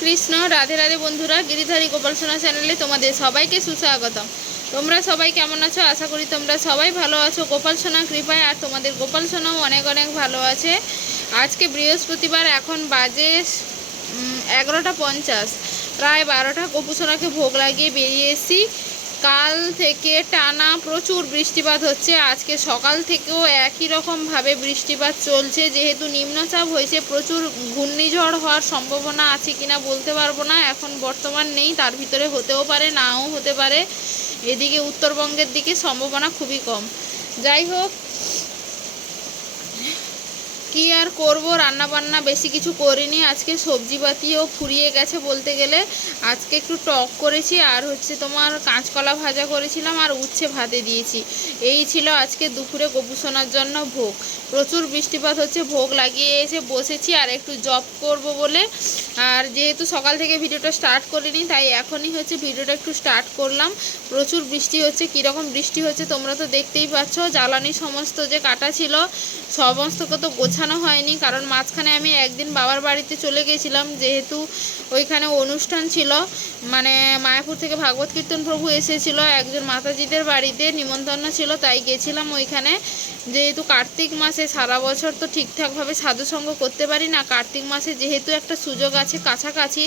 কৃষ্ণ রাধে রাধে বন্ধুরা, গিরিধারী গোপাল সোনা চ্যানেলে তোমাদের সবাইকে সুস্বাগতম। তোমরা সবাই কেমন আছো? আশা করি তোমরা সবাই ভালো আছো। গোপাল সোনা কৃপায় আর তোমাদের গোপাল সোনাও অনেক অনেক ভালো আছে। আজকে বৃহস্পতিবার, এখন বাজে এগারোটা পঞ্চাশ। প্রায় বারোটা। গোপু সোনাকে ভোগ লাগিয়ে বেরিয়ে এসেছি। কাল থেকে টানা প্রচুর বৃষ্টিপাত হচ্ছে। আজকে সকাল থেকেও একই রকমভাবে বৃষ্টিপাত চলছে। যেহেতু নিম্নচাপ হয়েছে, প্রচুর ঘূর্ণিঝড় হওয়ার সম্ভাবনা আছে কিনা বলতে পারব না। এখন বর্তমান নেই, তার ভিতরে হতেও পারে, নাও হতে পারে। এদিকে উত্তরবঙ্গের দিকে সম্ভাবনা খুবই কম। যাই হোক কি আর করব? রান্না বান্না বেশি কিছু করিনি। আজকে সবজিপাতিও ফুরিয়ে গেছে বলতে গেলে। আজকে একটু টক করেছি আর হচ্ছে তোমার কাঁচকলা ভাজা করেছিলাম আর উচ্ছে ভাতে দিয়েছি। এই ছিল আজকে দুপুরে গোপুসোনার জন্য ভোগ। প্রচুর বৃষ্টিপাত হচ্ছে, ভোগ লাগিয়ে এসে বসেছি আর একটু জব করব বলে। আর যেহেতু সকাল থেকে ভিডিওটা স্টার্ট করিনি, তাই এখনই হচ্ছে ভিডিওটা একটু স্টার্ট করলাম। প্রচুর বৃষ্টি হচ্ছে, কীরকম বৃষ্টি হচ্ছে তোমরা তো দেখতেই পাচ্ছ। জ্বালানি সমস্ত যে কাটা ছিল, সমস্তকে তো গোছানো হয়নি, কারণ মাঝখানে আমি একদিন বাবার বাড়িতে চলে গেছিলাম, যেহেতু ওইখানে অনুষ্ঠান ছিল। মানে মায়াপুর থেকে ভাগবত কীর্তন প্রভু এসেছিল, একজন মাতাজিদের বাড়িতে নিমন্ত্রণ ছিল, তাই গেছিলাম ওইখানে। যেহেতু কার্তিক মাসে সারা বছর তো ঠিকঠাকভাবে সাধুসঙ্গ করতে পারি না, কার্তিক মাসে যেহেতু একটা সুযোগ আছে কাছাকাছি,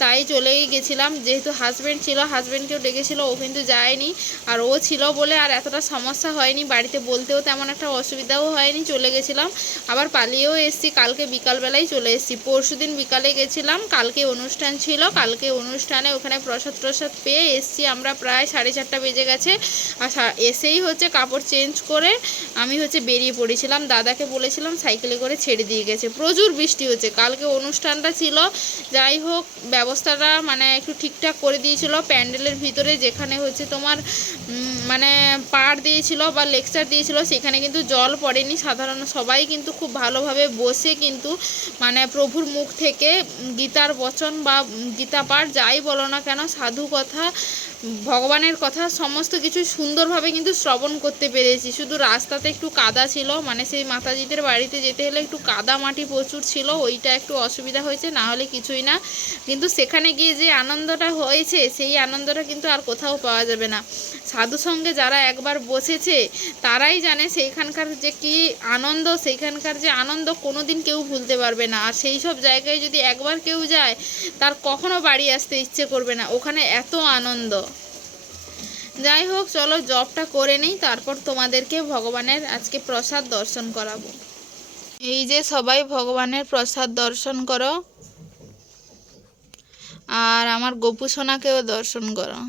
তাই চলেই গেছিলাম। যেহেতু হাজব্যান্ড ছিল হাজব্যান্ডকেও ডেকেছিল, ও কিন্তু যায়নি। আর ও ছিল বলে আর এতটা সমস্যা হয়নি, বাড়িতে বলতেও তেমন একটা অসুবিধাও হয়নি, চলে গেছিলাম। আবার পালিয়েও এসেছি, কালকে বিকালবেলায় চলে এসেছি। পরশু দিন বিকালে গেছিলাম, কালকে অনুষ্ঠান ছিল, কালকে অনুষ্ঠানে ওখানে প্রসাদ প্রসাদ পেয়ে এসেছি আমরা প্রায় সাড়ে চারটা বেজে গেছে। আর এসেই হচ্ছে কাপড় চেঞ্জ করে, আমি হচ্ছে বেরিয়ে পড়েছিলাম। দাদাকে বলেছিলাম সাইকেলে করে ছেড়ে দিয়ে গেছে। প্রচুর বৃষ্টি হচ্ছে। কালকে অনুষ্ঠানটা ছিল। যাই হোক, ব্যবস্থাটা মানে একটু ঠিকঠাক করে দিয়েছিল। প্যান্ডেলের ভিতরে যেখানে হচ্ছে তোমার মানে পাড় দিয়েছিল বা লেকচার দিয়েছিল, সেখানে কিন্তু জল পড়েনি। সাধারণ সবাই কিন্তু খুব ভালোভাবে বসে কিন্তু মানে প্রভুর মুখ থেকে গীতার বচন বা গীতা পাঠ যাই বলো না কেন, সাধু কথা ভগবানের কথা সমস্ত কিছু সুন্দরভাবে কিন্তু শ্রবণ করতে পেরেছি। শুধু রাস্তাতে একটু কাদা ছিল মানে সেই মাতাজিদের বাড়িতে যেতে হলে একটু কাদা মাটি প্রচুর ছিল, ওইটা একটু অসুবিধা হয়েছে, না হলে কিছুই না। কিন্তু সেখানে গিয়ে যে আনন্দটা হয়েছে, সেই আনন্দটা কিন্তু আর কোথাও পাওয়া যাবে না। সাধু সঙ্গে যারা একবার বসেছে, তারাই জানে সেইখানকার যে কি আনন্দ, সেইখানকার যে আনন্দ কোনো দিন কেউ ভুলতে পারবে না। আর সেই সব জায়গায় যদি একবার কেউ যায়, তার কখনো বাড়ি আসতে ইচ্ছে করবে না। ওখানে এত আনন্দ। যাই হোক, চলো জবটা করে নিই, তারপর তোমাদেরকে ভগবানের আজকে প্রসাদ দর্শন করাবো। এই যে সবাই ভগবানের প্রসাদ দর্শন করো। আর আমার গোপু সোনাকেও দর্শন করো।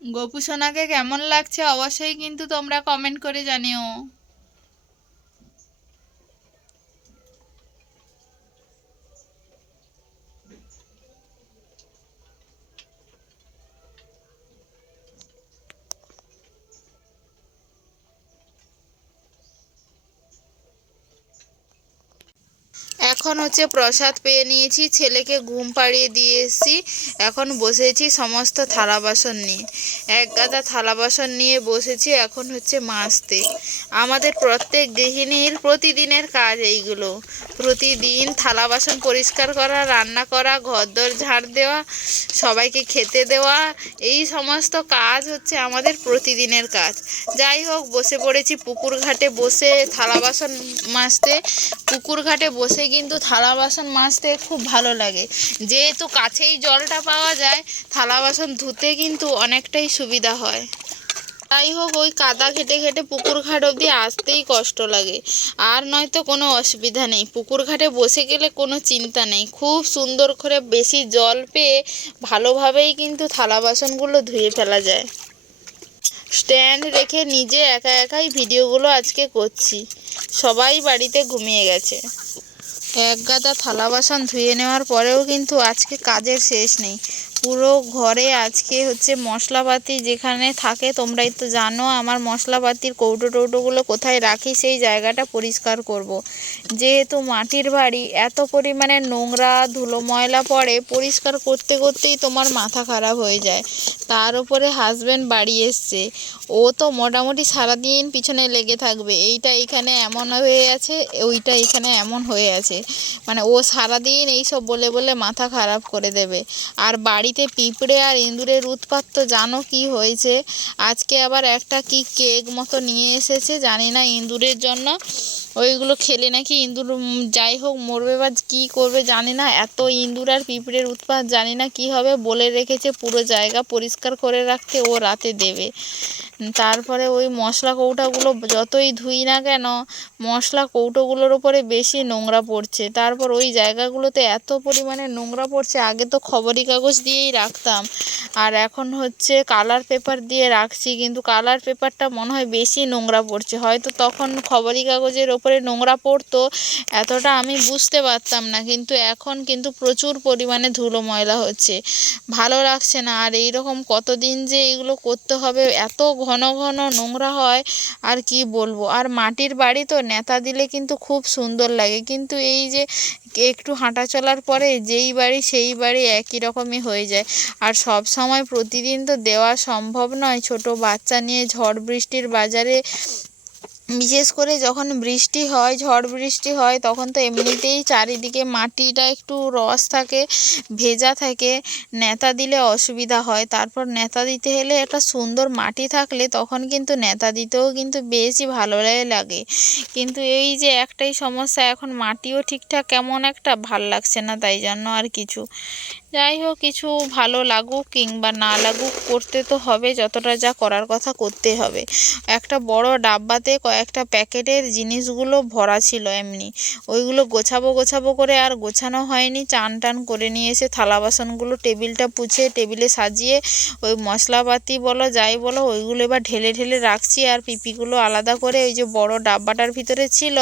গোপু সোনাকে কেমন লাগছে অবশ্যই কিন্তু তোমরা কমেন্ট করে জানিও। এখন হচ্ছে প্রসাদ পেয়ে নিয়েছি, ছেলেকে ঘুম পাড়িয়ে দিয়ে এসেছি। এখন বসেছি সমস্ত থালা বাসন নিয়ে। এক গাদা থালা বাসন নিয়ে বসেছি, এখন হচ্ছে মাজতে। আমাদের প্রত্যেক গৃহিণীর প্রতিদিনের কাজ এইগুলো। প্রতিদিন থালা বাসন পরিষ্কার করা, রান্না করা, ঘরদোর ঝাড় দেওয়া, সবাইকে খেতে দেওয়া, এই সমস্ত কাজ হচ্ছে আমাদের প্রতিদিনের কাজ। যাই হোক, বসে পড়েছি পুকুর ঘাটে বসে থালা বাসন মাজতে। পুকুর ঘাটে বসে কিন্তু থালা বাসন মাজতে খুব ভালো লাগে। যেহেতু কাছেই জলটা পাওয়া যায়, থালা বাসন ধুতে কিন্তু অনেকটাই সুবিধা হয়। তাই হোক, ওই কাদা ঘেটে ঘেটে পুকুর ঘাট অবধি আসতেই কষ্ট লাগে। আর নয়তো কোনো অসুবিধা নেই। পুকুর ঘাটে বসে গেলে কোনো চিন্তা নেই। খুব সুন্দর করে বেশি জল পেয়ে ভালোভাবেই কিন্তু থালা বাসনগুলো ধুয়ে ফেলা যায়। স্ট্যান্ড রেখে নিজে একা একাই ভিডিওগুলো আজকে করছি। সবাই বাড়িতে ঘুমিয়ে গেছে। এক গাদা থালা বাসন ধুয়ে নেওয়ার পরেও কিন্তু আজকে কাজের শেষ নেই। পুরো ঘরে আজকে হচ্ছে মশলাপাতি যেখানে থাকে, তোমরাই তো জানো আমার মশলাপাতির কৌটো টৌটোগুলো কোথায় রাখি, সেই জায়গাটা পরিষ্কার করব। যেহেতু মাটির বাড়ি, এত পরিমাণে নোংরা ধুলো ময়লা পড়ে, পরিষ্কার করতে করতেই তোমার মাথা খারাপ হয়ে যায়। তার উপরে হাজব্যান্ড বাড়ি এসছে। ও তো মোটামুটি সারাদিন পিছনে লেগে থাকবে। এইটা এখানে এমন হয়ে আছে, ওইটা এখানে এমন হয়ে আছে। মানে ও সারাদিন এইসব বলে বলে মাথা খারাপ করে দেবে। আর বাড়িতে পিঁপড়ে আর ইঁদুরের উৎপাত তো জানো কি হয়েছে? আজকে আবার একটা কি কেক মতো নিয়ে এসেছে, জানি না ইঁদুরের জন্য। ওইগুলো খেলে নাকি ইঁদুর যাই হোক মরবে বা কী করবে জানি না। এত ইঁদুর আর পিঁপড়ের উৎপাত জানি না কি হবে। বলে রেখেছে পুরো জায়গা পরিষ্কার করে রাখতে, ও রাতে দেবে। তারপরে ওই মশলা কৌটাগুলো যতই ধুই না কেন, মশলা কৌটোগুলোর ওপরে বেশি নোংরা পড়ছে। তারপর ওই জায়গাগুলোতে এত পরিমাণে নোংরা পড়ছে, আগে তো খবরি কাগজ দিয়েই রাখতাম। আর এখন হচ্ছে কালার পেপার দিয়ে রাখছি, কিন্তু কালার পেপারটা মনে হয় বেশি নোংরা পড়ছে। হয়তো তখন খবরি কাগজের ওপরে নোংরা পড়তো, এতটা আমি বুঝতে পারতাম না। কিন্তু এখন কিন্তু প্রচুর পরিমাণে ধুলো ময়লা হচ্ছে। ভালো লাগছে না। আর এই রকম কতদিন যে এগুলো করতে হবে, এত ঘন ঘন নোংরা হয়, আর কি বলব? আর মাটির বাড়ি তো নেতা দিলে কিন্তু খুব সুন্দর লাগে। কিন্তু এই যে একটু হাঁটা চলার পরে যেই বাড়ি সেই বাড়ি একই রকমই হয়ে যায়। আর সব সময় প্রতিদিন তো দেওয়া সম্ভব নয়। ছোট বাচ্চা নিয়ে ঝড় বৃষ্টির বাজারে বিশেষ করে যখন বৃষ্টি হয়, ঝড় বৃষ্টি হয়, তখন তো এমনিতেই চারিদিকে মাটিটা একটু রস থাকে, ভেজা থাকে, নেতা দিলে অসুবিধা হয়। তারপর নেতা দিতে হলে একটা সুন্দর মাটি থাকলে তখন কিন্তু নেতা দিতেও কিন্তু বেশি ভালো লাগে। কিন্তু এই যে একটাই সমস্যা, এখন মাটিও ঠিকঠাক কেমন একটা ভালো লাগছে না তাই জন্য আর কিছু। যাই হোক কিছু ভালো লাগুক কিংবা না লাগুক, করতে তো হবে, যতটা যা করার কথা করতে হবে। একটা বড় ডাব্বাতে কয়েকটা প্যাকেটের জিনিসগুলো ভরা ছিল এমনি। ওইগুলো গোছাবো গোছাবো করে আর গোছানো হয়নি। চান টান করে নিয়ে এসে থালা বাসনগুলো টেবিলটা পুছে টেবিলে সাজিয়ে, ওই মশলাপাতি বলো, যাই বলো, ওইগুলো এবার ঢেলে ঢেলে রাখছি আর পিপিগুলো আলাদা করে ওই যে বড় ডাব্বাটার ভিতরে ছিল,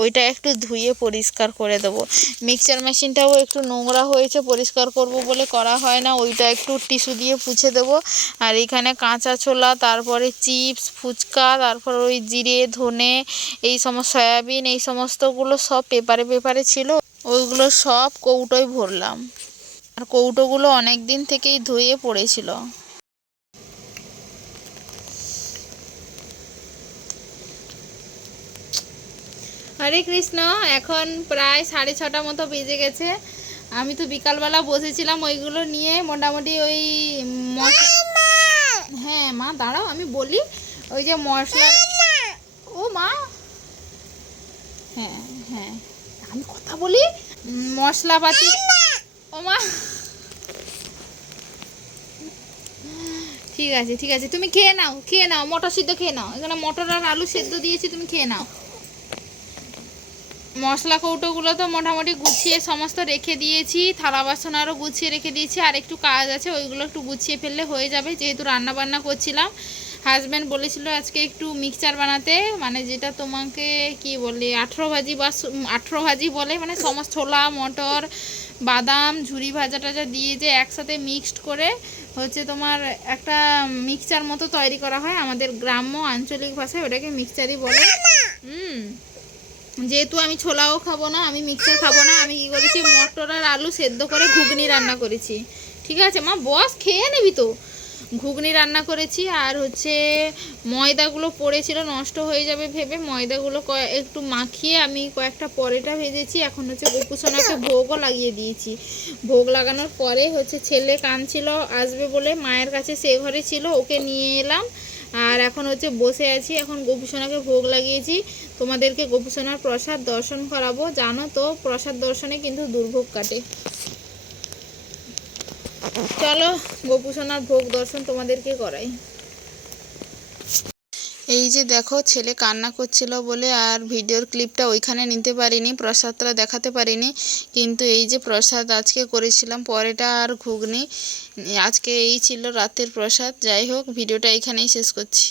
ওইটা একটু ধুয়ে পরিষ্কার করে দেবো। মিক্সচার মেশিনটাও একটু নোংরা হয়েছে, পরিষ্কার করব বলে করা হয় না, ওইটা একটু টিস্যু দিয়ে পুছে দেবো। আর এখানে কাঁচা ছোলা, তারপরে চিপস, ফুচকা, তারপর ওই জিরে, ধনে, এই সমস্ত সয়াবিন, এই সমস্তগুলো সব পেপারে পেপারে ছিল, ওইগুলো সব কৌটোয় ভরলাম। আর কৌটোগুলো অনেক দিন থেকেই ধুয়ে পড়েছিল। হরে কৃষ্ণ, এখন প্রায় সাড়ে ছটা মতো বেজে গেছে। আমি তো বিকালবেলা বসেছিলাম ওইগুলো নিয়ে মোটামুটি ওই হ্যাঁ মা, দাঁড়াও, আমি বলি, ওই যে মশলা ও, মা। হ্যাঁ হ্যাঁ। আমি কথা বলি, মশলাপাতি ও, মা। ঠিক আছে ঠিক আছে, তুমি খেয়ে নাও খেয়ে নাও, মটর সিদ্ধ খেয়ে নাও। এখানে মটর আর আলু সেদ্ধ দিয়েছি, তুমি খেয়ে নাও। মশলা কৌটোগুলো তো মোটামুটি গুছিয়ে সমস্ত রেখে দিয়েছি থালা বাসন আরও গুছিয়ে রেখে দিয়েছি আর একটু কাজ আছে ওইগুলো একটু গুছিয়ে ফেললে হয়ে যাবে যেহেতু রান্না বান্না করছিলাম। হাজব্যান্ড বলেছিল আজকে একটু মিক্সচার বানাতে মানে যেটা তোমাকে কি বলে আঠেরো ভাজি বা আঠেরো ভাজি বলে মানে সমস্ত ছোলা মটর বাদাম ঝুরি ভাজা টাজা দিয়ে যে একসাথে মিক্সড করে হচ্ছে তোমার একটা মিক্সচার মতো তৈরি করা হয় আমাদের গ্রাম্য আঞ্চলিক ভাষায় ওটাকে মিক্সচারই বলে। হুম। যেহেতু আমি ছোলাও খাব না, আমি মিক্সার খাব না, আমি কি করেছি, মটর আর আলু সেদ্ধ করে ঘুগনি রান্না করেছি। ঠিক আছে? মা, বস, খেয়ে নিবি তো। ঘুগনি রান্না করেছি আর হচ্ছে ময়দাগুলো পড়েছিল, নষ্ট হয়ে যাবে ভেবে ময়দাগুলো একটু মাখিয়ে আমি কয়েকটা পরেটা ভেজেছি। এখন হচ্ছে গোপুসোনাকে ভোগও লাগিয়ে দিয়েছি। ভোগ লাগানোর পরে হচ্ছে ছেলে কাঁদছিল, আসবে বলে মায়ের কাছে সে ঘরে ছিল, ওকে নিয়ে এলাম। আর এখন হচ্ছে বসে আছি, এখন গোপুসোনাকে ভোগ লাগিয়েছি। তোমাদেরকে গোপুসোনার প্রসাদ দর্শন করাবো। জানো তো, প্রসাদ দর্শনে কিন্তু দুর্ভোগ কাটে। চলো, গোপুসোনার ভোগ দর্শন তোমাদেরকে করাই। এই যে দেখো, ছেলে কান্না করছিল বলে আর ভিডিওর ক্লিপটা ওইখানে নিতে পারিনি, প্রসাদটা দেখাতে পারিনি। কিন্তু এই যে প্রসাদ আজকে করেছিলাম, পরেটা আর ঘুগনি। আজকে এই ছিল রাতের প্রসাদ। যাই হোক, ভিডিওটা এইখানেই শেষ করছি।